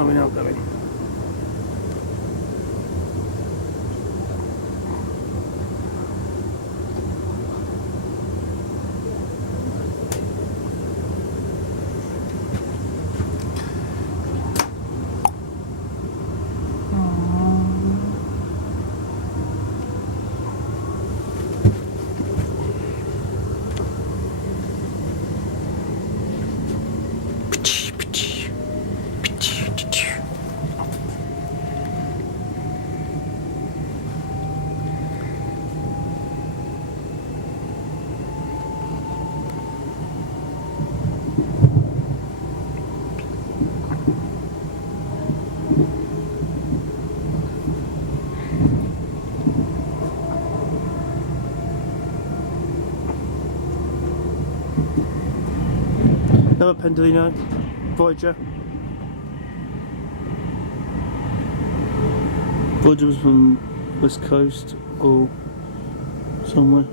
are we now going? Another Pendolino Voyager. Voyager was from West Coast or somewhere.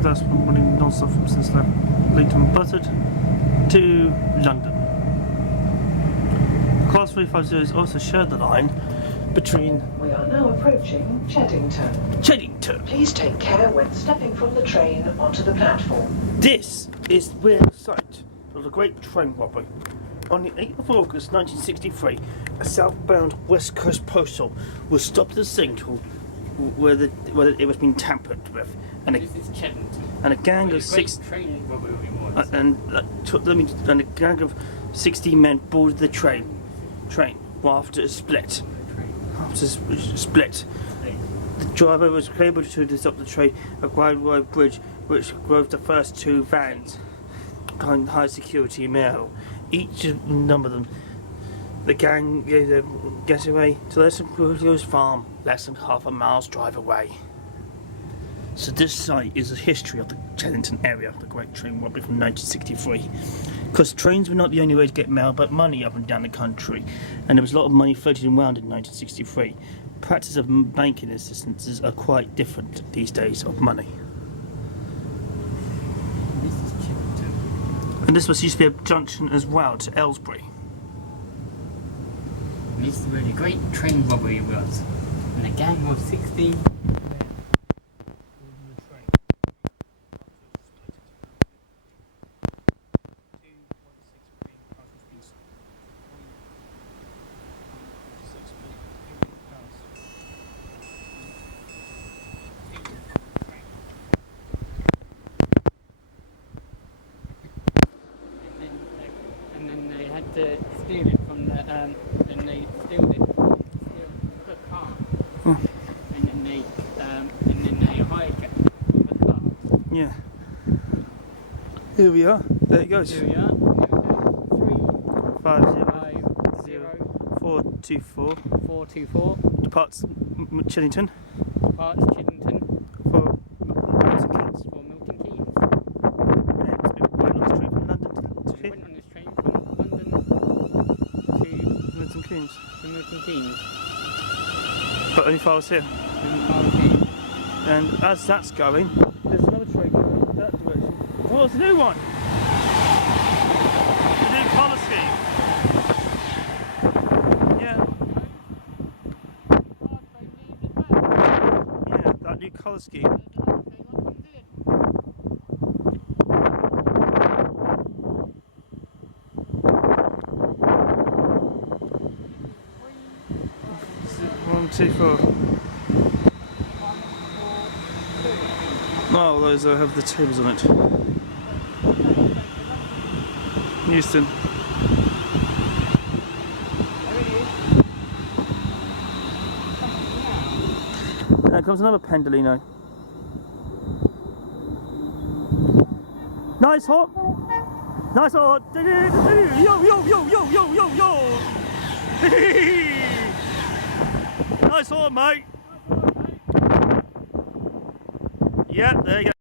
That's been running non-stop since Leighton Buzzard to London. Class 350 also shared the line between... We are now approaching Cheddington. Cheddington. Please take care when stepping from the train onto the platform. This is the site of the Great Train Robbery. On the 8th of August 1963, a southbound West Coast postal was stopped at the signal where it was being tampered with. This is Cheddington. And a gang of six train robbery was. and a gang of 60 men boarded the train after it split. The driver was able to stop the train at Bridego Bridge, which drove the first two vans behind high security mail. Each number of them, the gang gave their getaway to Leighton farm, less than half a mile's drive away. So this site is a history of the Cheddington area, the Great Train Robbery from 1963. Because trains were not the only way to get mail, but money up and down the country. And there was a lot of money floating around in 1963. Practice of banking assistances are quite different these days of money. This is Cheddington. And this was used to be a junction as well to Aylesbury. And this is where the Great Train Robbery was. And a gang of 60 to steal it from the then they steal the car, and then they hijack the car. Yeah. Here we are. There it goes. Here we are. 424 424 departs Cheddington departs Cheddington for Milton Keynes. for Milton Keynes. And we went on this train from London to We went on this train from London to Milton Keynes. Milton Keynes. But only files here. And as that's going, there's another train going that direction. Oh, it's a new one! The new colour scheme. Yeah. Yeah, that new colour scheme. One, two, four. Oh, those have the tables on it. Euston. There comes another Pendolino. Nice hot. Nice hot. Yo, yo, yo, yo, yo, yo, yo. Nice hot, mate. Yep, there you go.